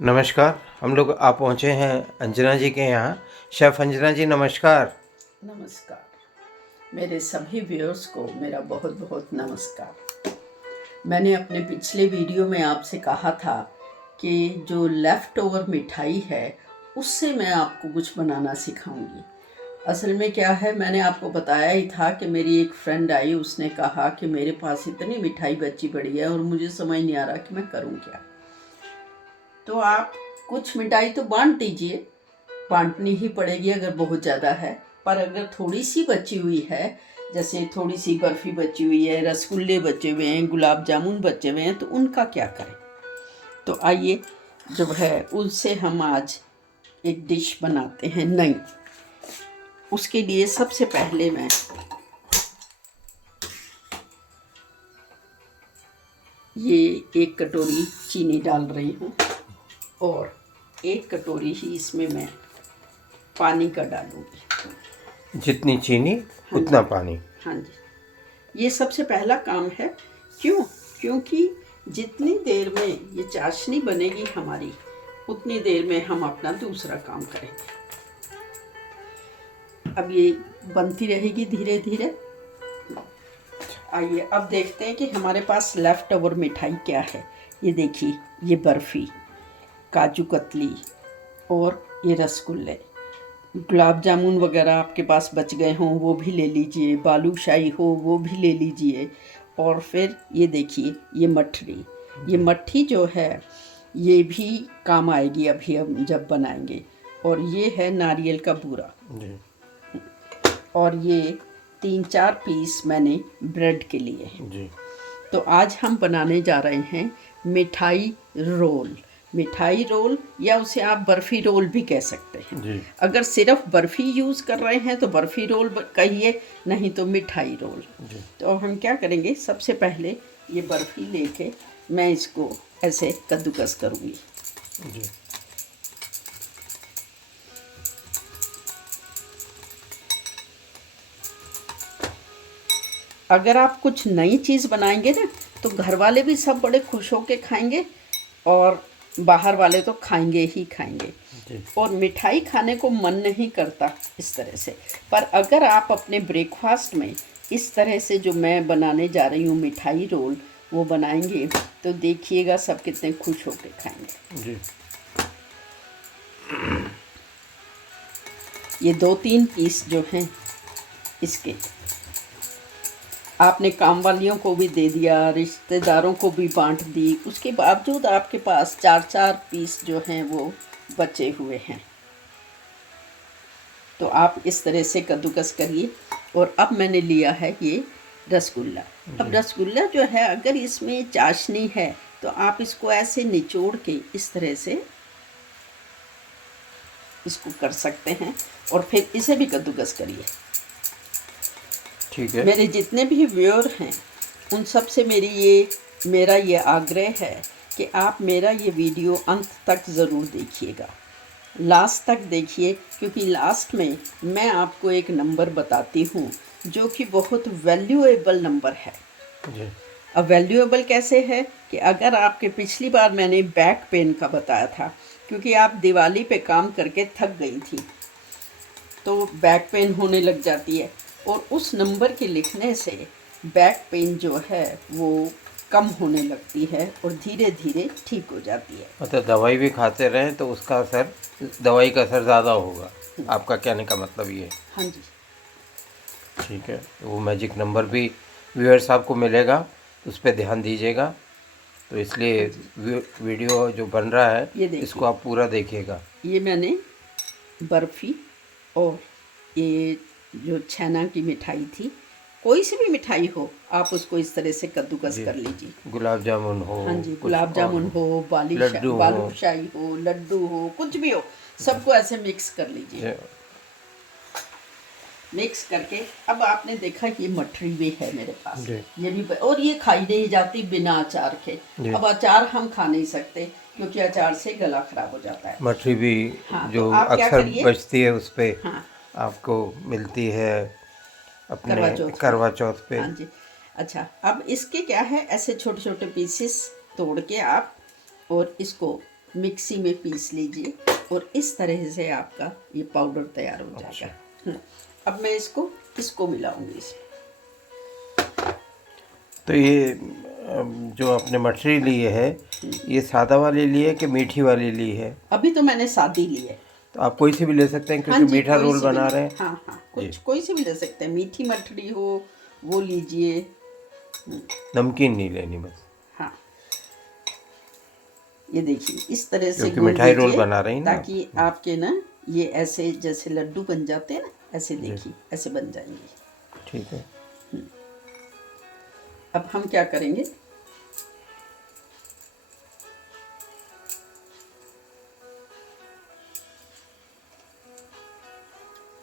नमस्कार। हम लोग आप पहुँचे हैं अंजना जी के यहाँ। शेफ़ अंजना जी नमस्कार। नमस्कार। मेरे सभी व्यूअर्स को मेरा बहुत बहुत नमस्कार। मैंने अपने पिछले वीडियो में आपसे कहा था कि जो लेफ़्ट ओवर मिठाई है उससे मैं आपको कुछ बनाना सिखाऊंगी। असल में क्या है, मैंने आपको बताया ही था कि मेरी एक फ्रेंड आई, उसने कहा कि मेरे पास इतनी मिठाई बची पड़ी है और मुझे समझ नहीं आ रहा कि मैं करूं क्या। तो आप कुछ मिठाई तो बांट दीजिए, बांटनी ही पड़ेगी अगर बहुत ज़्यादा है। पर अगर थोड़ी सी बची हुई है, जैसे थोड़ी सी बर्फ़ी बची हुई है, रसगुल्ले बचे हुए हैं, गुलाब जामुन बचे हुए हैं, तो उनका क्या करें। तो आइए जो है उनसे हम आज एक डिश बनाते हैं नई। उसके लिए सबसे पहले मैं ये 1 कटोरी चीनी डाल रही हूँ और 1 कटोरी ही इसमें मैं पानी का डालूँगी। जितनी चीनी हाँ उतना जी, पानी। हाँ जी। ये सबसे पहला काम है। क्यों? क्योंकि जितनी देर में ये चाशनी बनेगी हमारी, उतनी देर में हम अपना दूसरा काम करेंगे। अब ये बनती रहेगी धीरे धीरे। आइए अब देखते हैं कि हमारे पास लेफ़्ट ओवर मिठाई क्या है। ये देखिए, ये बर्फ़ी, काजू कतली और ये रसगुल्ले। गुलाब जामुन वगैरह आपके पास बच गए हों वो भी ले लीजिए, बालूशाही हो वो भी ले लीजिए। और फिर ये देखिए, ये मठरी, ये मट्ठी जो है ये भी काम आएगी अभी हम जब बनाएंगे। और ये है नारियल का बूरा। जी। और ये 3-4 पीस मैंने ब्रेड के लिए हैं। जी। तो आज हम बनाने जा रहे हैं मिठाई रोल। मिठाई रोल या उसे आप बर्फ़ी रोल भी कह सकते हैं। जी। अगर सिर्फ बर्फ़ी यूज़ कर रहे हैं तो बर्फ़ी रोल कहिए, नहीं तो मिठाई रोल। जी। तो हम क्या करेंगे, सबसे पहले ये बर्फ़ी लेके मैं इसको ऐसे कद्दूकस करूँगी। जी। अगर आप कुछ नई चीज़ बनाएंगे ना, तो घर वाले भी सब बड़े खुश होके खाएंगे और बाहर वाले तो खाएंगे ही खाएंगे। जी। और मिठाई खाने को मन नहीं करता इस तरह से। पर अगर आप अपने ब्रेकफास्ट में इस तरह से जो मैं बनाने जा रही हूँ मिठाई रोल वो बनाएंगे, तो देखिएगा सब कितने खुश होकर खाएंगे। जी। ये 2-3 पीस जो हैं इसके आपने काम वालियों को भी दे दिया, रिश्तेदारों को भी बांट दी, उसके बावजूद आपके पास 4-4 पीस जो हैं वो बचे हुए हैं। तो आप इस तरह से कद्दूकस करिए। और अब मैंने लिया है ये रसगुल्ला। अब रसगुल्ला जो है, अगर इसमें चाशनी है तो आप इसको ऐसे निचोड़ के इस तरह से इसको कर सकते हैं और फिर इसे भी कद्दूकस करिए। ठीक है। मेरे जितने भी व्यूअर हैं उन सब से मेरा ये आग्रह है कि आप मेरा ये वीडियो अंत तक ज़रूर देखिएगा, लास्ट तक देखिए, क्योंकि लास्ट में मैं आपको एक नंबर बताती हूँ जो कि बहुत वैल्यूएबल नंबर है। जी। अब वैल्यूएबल कैसे है कि अगर आपके पिछली बार मैंने बैक पेन का बताया था, क्योंकि आप दिवाली पे काम करके थक गई थी तो बैक पेन होने लग जाती है, और उस नंबर के लिखने से बैक पेन जो है वो कम होने लगती है और धीरे धीरे ठीक हो जाती है। मतलब दवाई भी खाते रहें तो उसका असर, दवाई का असर ज़्यादा होगा, आपका कहने का मतलब ये है। हाँ जी। ठीक है। वो मैजिक नंबर भी व्यूअर्स आपको मिलेगा, उस पर ध्यान दीजिएगा। तो इसलिए हाँ जी, वीडियो जो बन रहा है ये इसको देखिए, आप पूरा देखिएगा। ये मैंने बर्फ़ी और ये जो छेना की मिठाई थी, कोई सी भी मिठाई हो आप उसको इस तरह से कद्दूकस जी। कर लीजिए। गुलाब जामुन हो, हाँ जी, कुछ गुलाब और जामुन हो, लड्डू हो। बालूशाही हो, लड्डू हो, कुछ भी हो, सबको ऐसे मिक्स कर लीजिए। जी। मिक्स करके अब आपने देखा ये मठरी भी है मेरे पास, जी। ये भी और ये खाई नहीं जाती बिना अचार के। जी। अब अचार हम खा नहीं सकते क्योंकि अचार से गला खराब हो जाता है। मठरी भी हाँ, तो जो आप क्या अक्सर करिए, बचती है उस पे हाँ, आपको मिलती है अपने करवा चौथ पे। करवा चौथ पे। हाँ जी। अच्छा, अब इसके क्या है, ऐसे छोटे छोटे पीसेस तोड़ के आप और इसको मिक्सी में पीस लीजिए और इस तरह से आपका ये पाउडर तैयार हो जाएगा। अब मैं इसको मिलाऊंगी इसमें। तो ये जो आपने मठरी ली है, ये सादा वाली ली है कि मीठी वाली ली है? अभी तो मैंने सादी ली है। तो आप कोई सी भी ले सकते हैं हाँ क्योंकि जी, मीठा कोई रोल सी भी बना ले- रहे हैं। हाँ हाँ, कोई सी भी ले सकते हैं। मीठी मठरी हो वो लीजिए। नमकीन नहीं लेनी बस। हाँ, ये देखिए इस तरह से क्योंकि गूंद मिठाई रोल दीजिए बना रही हैं ना। ताकि आपके ना ये ऐसे जैसे लड्डू बन जाते हैं ना, ऐसे देखिए ऐसे बन जाएंगे। ठीक है। अब हम क्या करेंगे,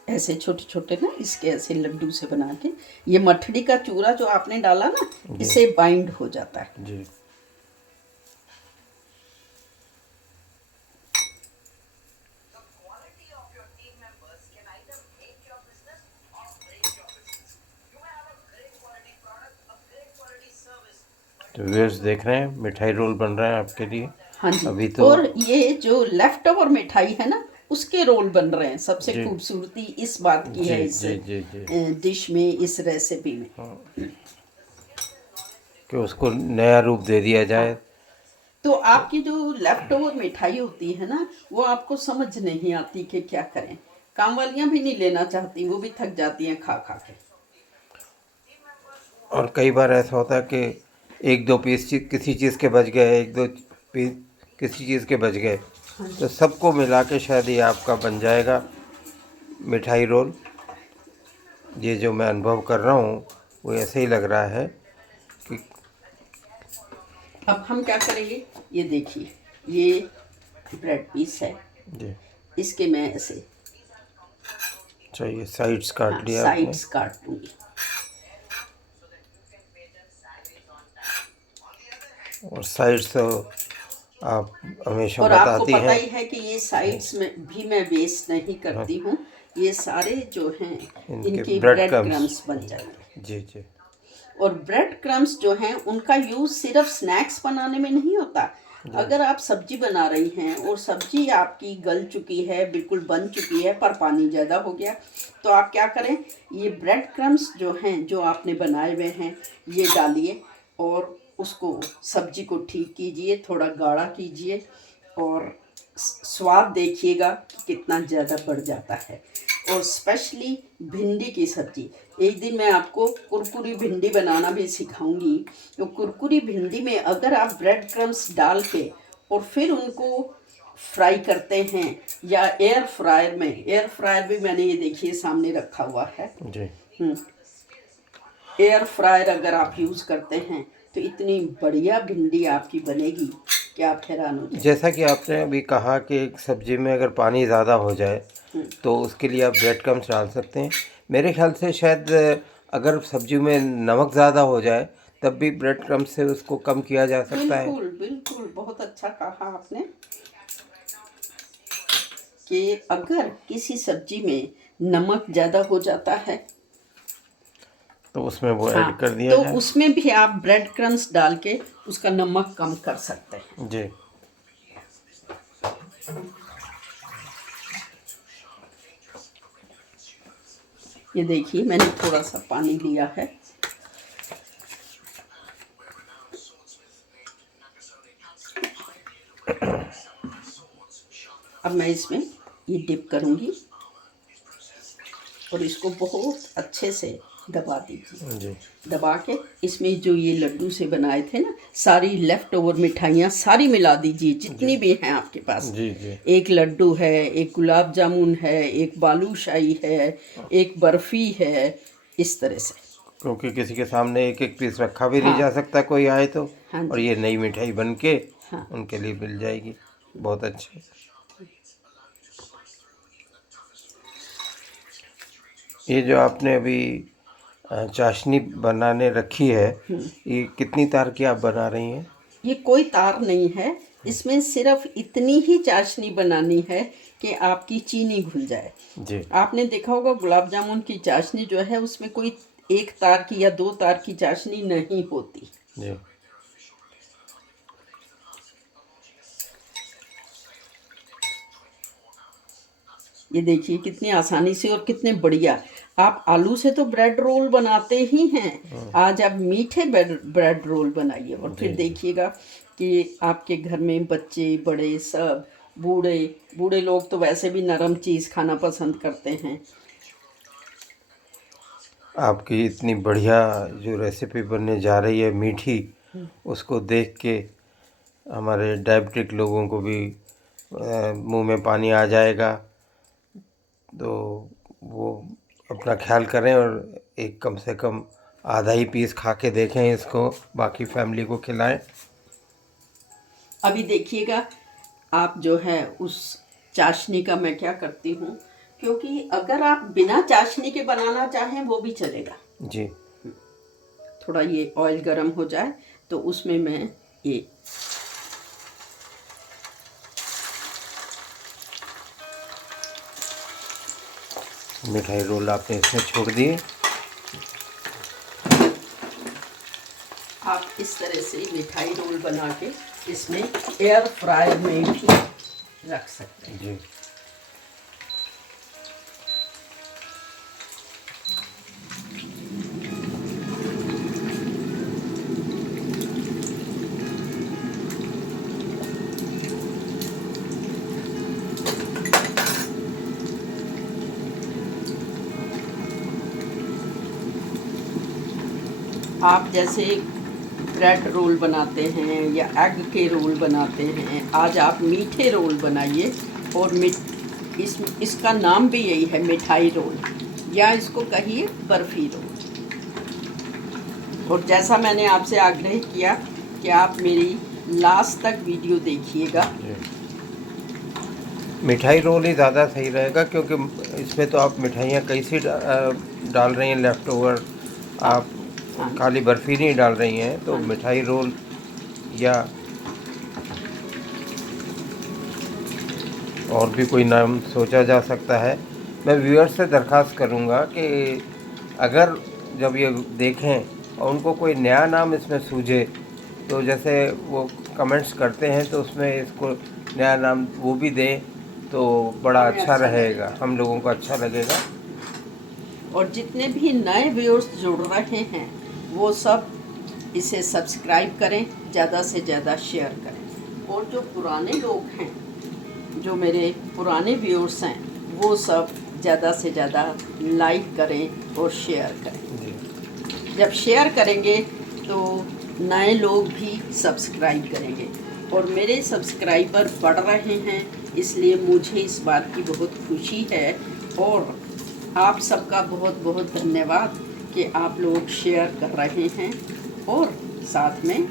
ऐसे छोटे छोटे ना इसके ऐसे लड्डू से बना के, ये मठड़ी का चूरा जो आपने डाला ना, इससे बाइंड हो जाता है। जी। तो व्यूअर्स देख रहे हैं मिठाई रोल बन रहा है आपके लिए। हाँ जी। अभी तो और ये जो लेफ्ट ओवर मिठाई है ना, उसके रोल बन रहे हैं। सबसे जी। खूबसूरती इस बात की है जी इस जी जी जी डिश में, इस रेसिपी में। कि उसको नया रूप दे दिया जाए। तो आपकी जो लेफ्ट ओवर मिठाई होती है ना, वो आपको समझ नहीं आती कि क्या करें। काम वालियां भी नहीं लेना चाहती, वो भी थक जाती हैं खा खा के। और कई बार ऐसा होता है कि एक दो पीस किसी चीज़ के बच गए, एक दो पीस किसी चीज़ के बच गए, तो सबको मिला के शायद ये आपका बन जाएगा मिठाई रोल। ये जो मैं अनुभव कर रहा हूँ वो ऐसे ही लग रहा है कि अब हम क्या करेंगे, ये देखिए ये ब्रेड पीस है, जी। इसके मैं ऐसे चाहिए साइड्स काट लिया आपने। साइड्स काट लूँगी। और साइड्स तो आप हमेशा और आपको बताती पता हैं। ही है कि ये साइड्स में भी मैं वेस्ट नहीं करती हूँ। ये सारे जो हैं इनकी ब्रेड क्रम्स बन जाएंगे। जी जी। और ब्रेड क्रम्स जो हैं उनका यूज़ सिर्फ स्नैक्स बनाने में नहीं होता। अगर आप सब्जी बना रही हैं और सब्जी आपकी गल चुकी है, बिल्कुल बन चुकी है, पर पानी ज़्यादा हो गया, तो आप क्या करें, ये ब्रेड क्रम्स जो हैं जो आपने बनाए हुए हैं ये डालिए और उसको सब्जी को ठीक कीजिए, थोड़ा गाढ़ा कीजिए और स्वाद देखिएगा कि कितना ज़्यादा बढ़ जाता है। और स्पेशली भिंडी की सब्ज़ी, एक दिन मैं आपको कुरकुरी भिंडी बनाना भी सिखाऊंगी। तो कुरकुरी भिंडी में अगर आप ब्रेड क्रम्स डाल के और फिर उनको फ्राई करते हैं या एयर फ्रायर में, एयर फ्रायर भी मैंने ये देखिए सामने रखा हुआ है जी। एयर फ्रायर अगर आप यूज़ करते हैं तो इतनी बढ़िया भिंडी आपकी बनेगी कि आप हैरान हो जाए। जैसा कि आपने अभी कहा कि एक सब्जी में अगर पानी ज़्यादा हो जाए तो उसके लिए आप ब्रेड क्रम्स डाल सकते हैं। मेरे ख्याल से शायद अगर सब्जी में नमक ज़्यादा हो जाए तब भी ब्रेड क्रम्स से उसको कम किया जा सकता है। बिल्कुल बिल्कुल, बहुत अच्छा कहा आपने कि अगर किसी सब्जी में नमक ज़्यादा हो जाता है तो उसमें वो ऐड कर दिया तो जाए। उसमें भी आप ब्रेड क्रम्स डाल के उसका नमक कम कर सकते हैं। जी। ये देखिए मैंने थोड़ा सा पानी लिया है। अब मैं इसमें ये डिप करूँगी और इसको बहुत अच्छे से दबा दीजिए। जी। दबा के इसमें जो ये लड्डू से बनाए थे ना, सारी लेफ्ट ओवर मिठाइयाँ सारी मिला दीजिए जितनी भी हैं आपके पास। जी जी। एक लड्डू है, एक गुलाब जामुन है, एक बालूशाही है, एक बर्फ़ी है, इस तरह से। क्योंकि किसी के सामने एक एक पीस रखा भी नहीं हाँ जा सकता कोई आए तो। हाँ और जी। ये नई मिठाई बन के हाँ उनके लिए मिल जाएगी। बहुत अच्छी। ये जो आपने अभी चाशनी बनाने रखी है, ये कितनी तार की आप बना रही हैं? ये कोई तार नहीं है, इसमें सिर्फ इतनी ही चाशनी बनानी है कि आपकी चीनी घुल जाए। जी। आपने देखा होगा गुलाब जामुन की चाशनी जो है उसमें कोई एक तार की या दो तार की चाशनी नहीं होती। जी। ये देखिए कितनी आसानी से और कितने बढ़िया। आप आलू से तो ब्रेड रोल बनाते ही हैं, आज आप मीठे ब्रेड रोल बनाइए और फिर देखिएगा कि आपके घर में बच्चे बड़े सब, बूढ़े बूढ़े लोग तो वैसे भी नरम चीज़ खाना पसंद करते हैं। आपकी इतनी बढ़िया जो रेसिपी बनने जा रही है मीठी, उसको देख के हमारे डायबिटिक लोगों को भी मुंह में पानी आ जाएगा। तो वो अपना ख्याल करें और एक कम से कम आधा ही पीस खा के देखें इसको, बाकी फैमिली को खिलाएं। अभी देखिएगा आप जो है उस चाशनी का मैं क्या करती हूँ, क्योंकि अगर आप बिना चाशनी के बनाना चाहें वो भी चलेगा जी। थोड़ा ये ऑयल गरम हो जाए तो उसमें मैं ये मिठाई रोल आपने इसमें छोड़ दिए। आप इस तरह से मिठाई रोल बना के इसमें एयर फ्रायर में भी रख सकते हैं। जी। आप जैसे ब्रेड रोल बनाते हैं या एग के रोल बनाते हैं, आज आप मीठे रोल बनाइए और इसका नाम भी यही है, मिठाई रोल, या इसको कहिए बर्फ़ी रोल। और जैसा मैंने आपसे आग्रह किया कि आप मेरी लास्ट तक वीडियो देखिएगा। मिठाई रोल ही ज़्यादा सही रहेगा, क्योंकि इसमें तो आप मिठाइयाँ कई सी डाल रही हैं लेफ़्ट ओवर, आप खाली बर्फ़ी नहीं डाल रही हैं। तो मिठाई रोल या और भी कोई नाम सोचा जा सकता है। मैं व्यूअर्स से दरख्वास्त करूंगा कि अगर जब ये देखें और उनको कोई नया नाम इसमें सूझे, तो जैसे वो कमेंट्स करते हैं तो उसमें इसको नया नाम वो भी दें तो बड़ा अच्छा रहेगा, हम लोगों को अच्छा लगेगा। और जितने भी नए व्यूअर्स जुड़ रहे हैं वो सब इसे सब्सक्राइब करें, ज़्यादा से ज़्यादा शेयर करें। और जो पुराने लोग हैं, जो मेरे पुराने व्यूअर्स हैं, वो सब ज़्यादा से ज़्यादा लाइक करें और शेयर करें। जब शेयर करेंगे तो नए लोग भी सब्सक्राइब करेंगे और मेरे सब्सक्राइबर बढ़ रहे हैं, इसलिए मुझे इस बात की बहुत खुशी है। और आप सबका बहुत बहुत धन्यवाद कि आप लोग शेयर कर रहे हैं और साथ में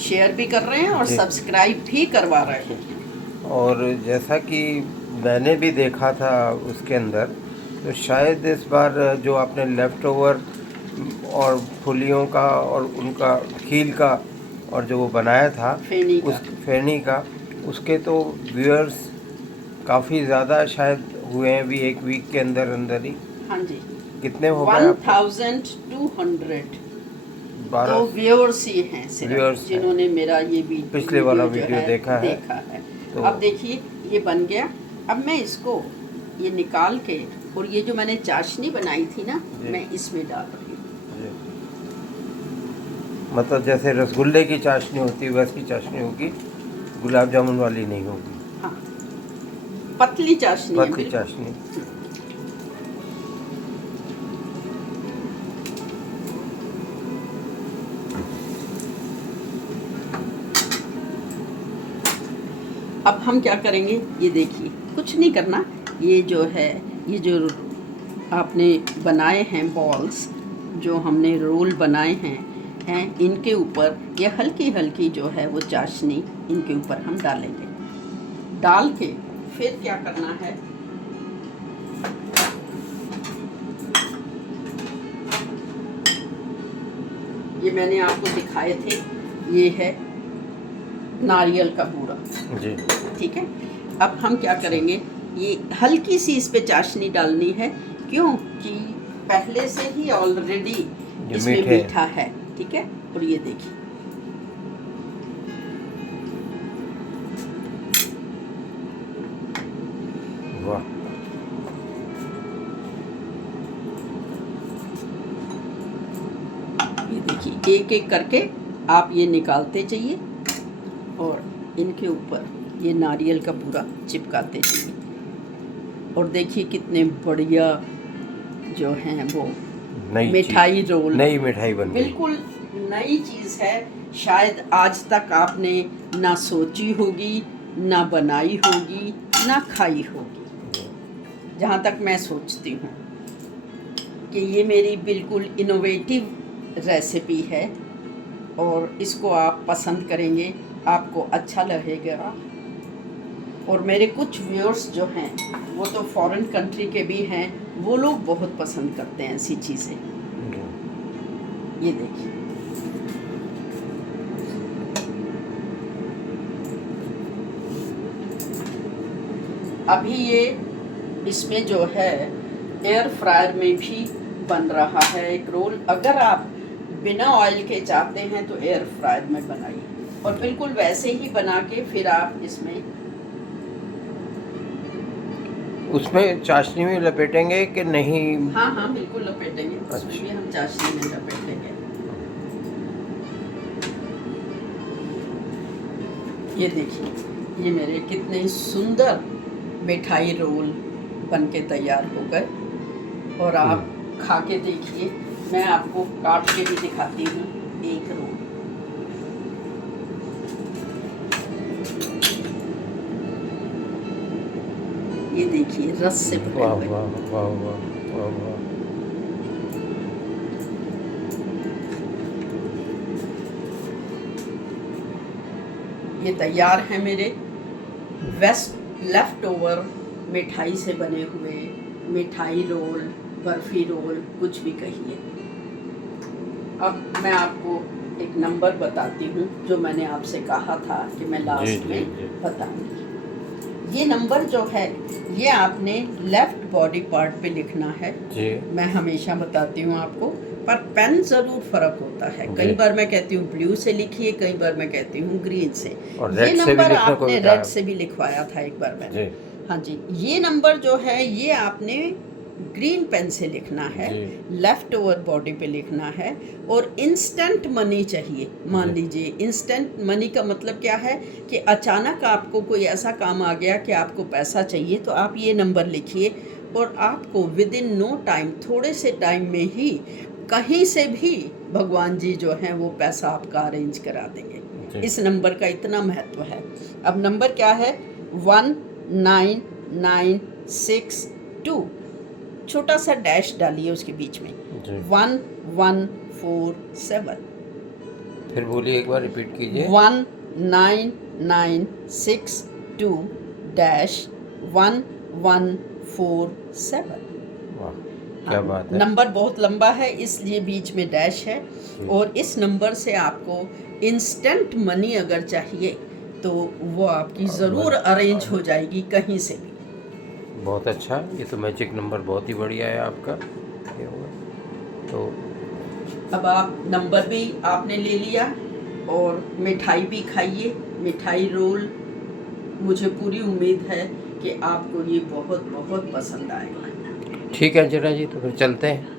शेयर भी कर रहे हैं और सब्सक्राइब भी करवा रहे हैं। और जैसा कि मैंने भी देखा था उसके अंदर, तो शायद इस बार जो आपने लेफ़्ट ओवर और फुलियों का और उनका खील का और जो वो बनाया था फेनी का, उसके तो व्यूअर्स काफ़ी ज़्यादा शायद हुए हैं भी एक वीक के अंदर अंदर ही। हाँ जी, कितने हो गए? 1200 तो व्यूअर्स ही हैं सिर्फ जिन्होंने मेरा ये पिछले वाला वीडियो देखा है। तो अब देखिए ये बन गया। अब मैं इसको ये निकाल के, और ये जो मैंने चाशनी बनाई थी ना, मैं इसमें डाल रही हूँ। मतलब जैसे रसगुल्ले की चाशनी होती है वैसी चाशनी होगी, गुलाब जामुन वाली नहीं होगी। हाँ, पतली चाशनी, पतली चाशनी। अब हम क्या करेंगे, ये देखिए, कुछ नहीं करना। ये जो है, ये जो आपने बनाए हैं बॉल्स, जो हमने रोल बनाए हैं इनके ऊपर ये हल्की हल्की जो है वो चाशनी इनके ऊपर हम डालेंगे। डाल के फिर क्या करना है, ये मैंने आपको दिखाए थे, ये है नारियल का बूरा जी, ठीक है। अब हम क्या करेंगे, ये हल्की सी इस पे चाशनी डालनी है, क्योंकि पहले से ही ऑलरेडी इसमें मीठा है, ठीक है। और ये देखिए, वाह, ये देखिए एक एक करके आप ये निकालते जाइए और इनके ऊपर ये नारियल का पूरा चिपकाते जाइए। और देखिए कितने बढ़िया जो हैं वो नई मिठाई रोल, नई मिठाई बन गई। बिल्कुल नई चीज़ है, शायद आज तक आपने ना सोची होगी, ना बनाई होगी, ना खाई होगी। जहाँ तक मैं सोचती हूँ कि ये मेरी बिल्कुल इनोवेटिव रेसिपी है और इसको आप पसंद करेंगे, आपको अच्छा लगेगा। और मेरे कुछ व्यूअर्स जो हैं वो तो फॉरेन कंट्री के भी हैं, वो लोग बहुत पसंद करते हैं ऐसी चीज़ें। ये देखिए अभी ये इसमें जो है एयर फ्रायर में भी बन रहा है एक रोल। अगर आप बिना ऑयल के चाहते हैं तो एयर फ्रायर में बनाइए और बिल्कुल वैसे ही बना के फिर आप इसमें उसमें चाशनी में लपेटेंगे कि नहीं? हाँ हाँ बिल्कुल लपेटेंगे, अच्छा। उसमें भी हम चाशनी में लपेटेंगे। ये देखिए ये मेरे कितने सुंदर मिठाई रोल बनके तैयार हो गए और आप खा के देखिए। मैं आपको काट के भी दिखाती हूँ एक रोल। ये देखिए रस से भरे वाह हुए। वाह वाह वाह वाह वाह। ये तैयार है मेरे लेफ्ट ओवर मिठाई से बने हुए मिठाई रोल, बर्फी रोल, कुछ भी कहिए। अब मैं आपको एक नंबर बताती हूँ जो मैंने आपसे कहा था कि मैं लास्ट में बताऊंगी। ये नंबर जो है ये आपने लेफ्ट बॉडी पार्ट पे लिखना है जी। मैं हमेशा बताती हूँ आपको, पर पेन ज़रूर फ़र्क होता है। कई बार मैं कहती हूँ ब्लू से लिखिए, कई बार मैं कहती हूँ ग्रीन से। और ये रेड से भी नंबर लिखने को आपने भी कहा रेड से भी लिखवाया था एक बार मैंने। जी। हाँ जी, ये नंबर जो है ये आपने ग्रीन पेन से लिखना है, लेफ्ट ओवर बॉडी पे लिखना है। और इंस्टेंट मनी चाहिए। मान लीजिए इंस्टेंट मनी का मतलब क्या है कि अचानक आपको कोई ऐसा काम आ गया कि आपको पैसा चाहिए, तो आप ये नंबर लिखिए और आपको विद इन नो टाइम, थोड़े से टाइम में ही कहीं से भी भगवान जी जो हैं वो पैसा आपका अरेंज करा देंगे। इस नंबर का इतना महत्व है। अब नंबर क्या है? 19962, छोटा सा डैश डालिए उसके बीच में, 1147। फिर बोलिए, एक बार रिपीट कीजिए। 19962-1147। वाह, क्या बात है। नंबर बहुत लंबा है इसलिए बीच में डैश है। और इस नंबर से आपको इंस्टेंट मनी अगर चाहिए तो वो आपकी ज़रूर अरेंज हो जाएगी कहीं से भी। बहुत अच्छा, ये तो मैजिक नंबर बहुत ही बढ़िया है आपका। ये होगा तो अब आप नंबर भी आपने ले लिया और मिठाई भी खाइए, मिठाई रोल। मुझे पूरी उम्मीद है कि आपको ये बहुत बहुत पसंद आएगा। ठीक है अंजना जी, तो फिर चलते हैं।